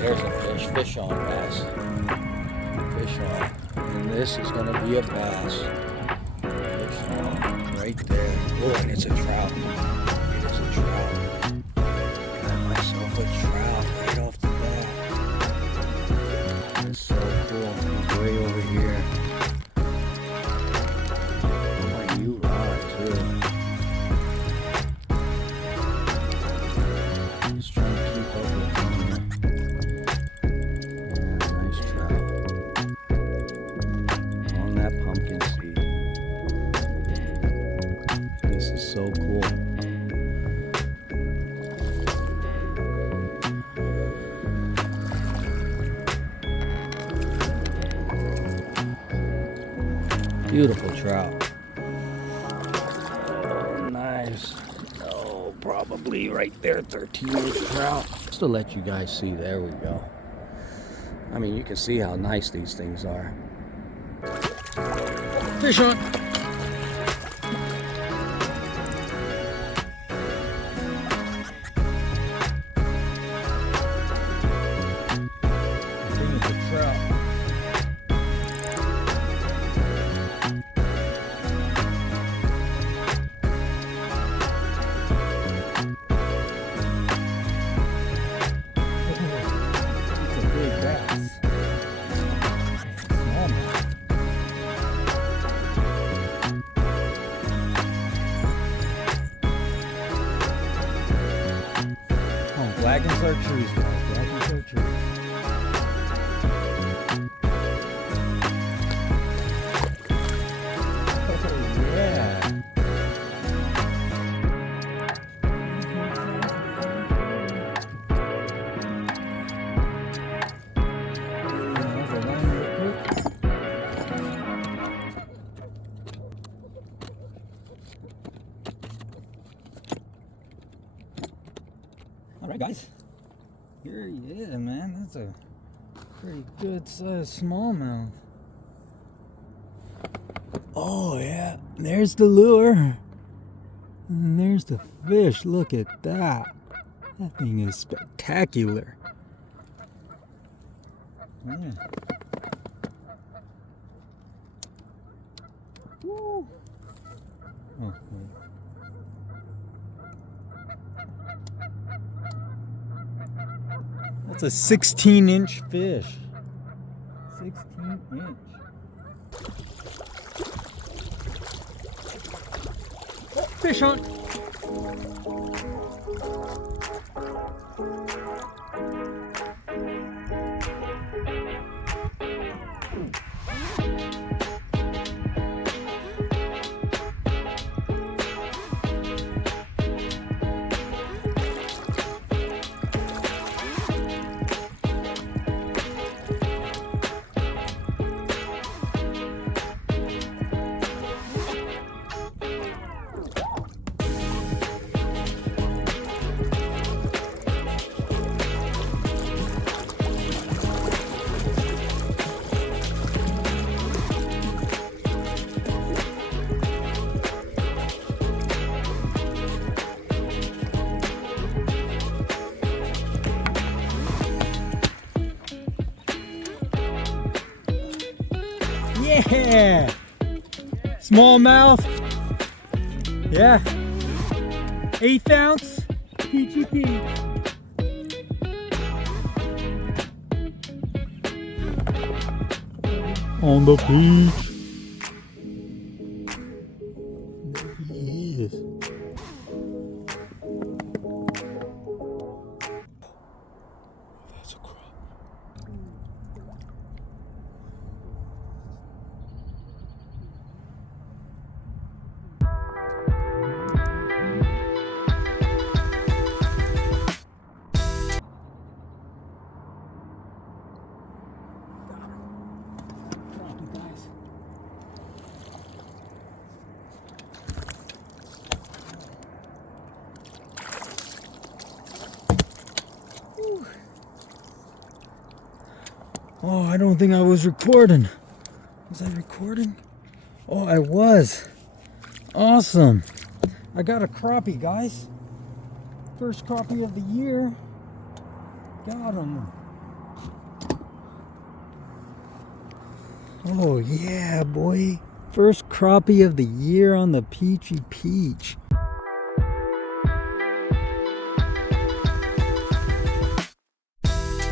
There's a fish on bass. Fish on. And this is going to be a bass. Fish on right there. Oh, and it's a trout. It is a trout. Got myself a trout right off the bat. That's so cool. He's way over here. Oh, you rod too. Just trying to keep up with him. Yeah, nice trout. On that pumpkin seed. This is so cool. Beautiful trout. Nice. Oh, probably right there, 13-inch trout. Just to let you guys see, there we go. I mean, you can see how nice these things are. Fish on. I think it's a trout. Black and chartreuse, guys. Black and chartreuse. Oh, yeah. All right, guys. Here he is, man. That's a pretty good sized smallmouth. Oh, yeah. There's the lure. And there's the fish. Look at that. That thing is spectacular. Yeah. Woo. Oh, wait. That's a 16-inch fish. 16-inch. Oh, fish on. Yeah! Smallmouth. Yeah. 1/8 ounce. PGP. On the beach. There he is. That's a crappie. Oh, I don't think I was recording. Was I recording? Oh, I was. Awesome. I got a crappie, guys. First crappie of the year. Got him. Oh yeah, boy. First crappie of the year on the Peachy Peach.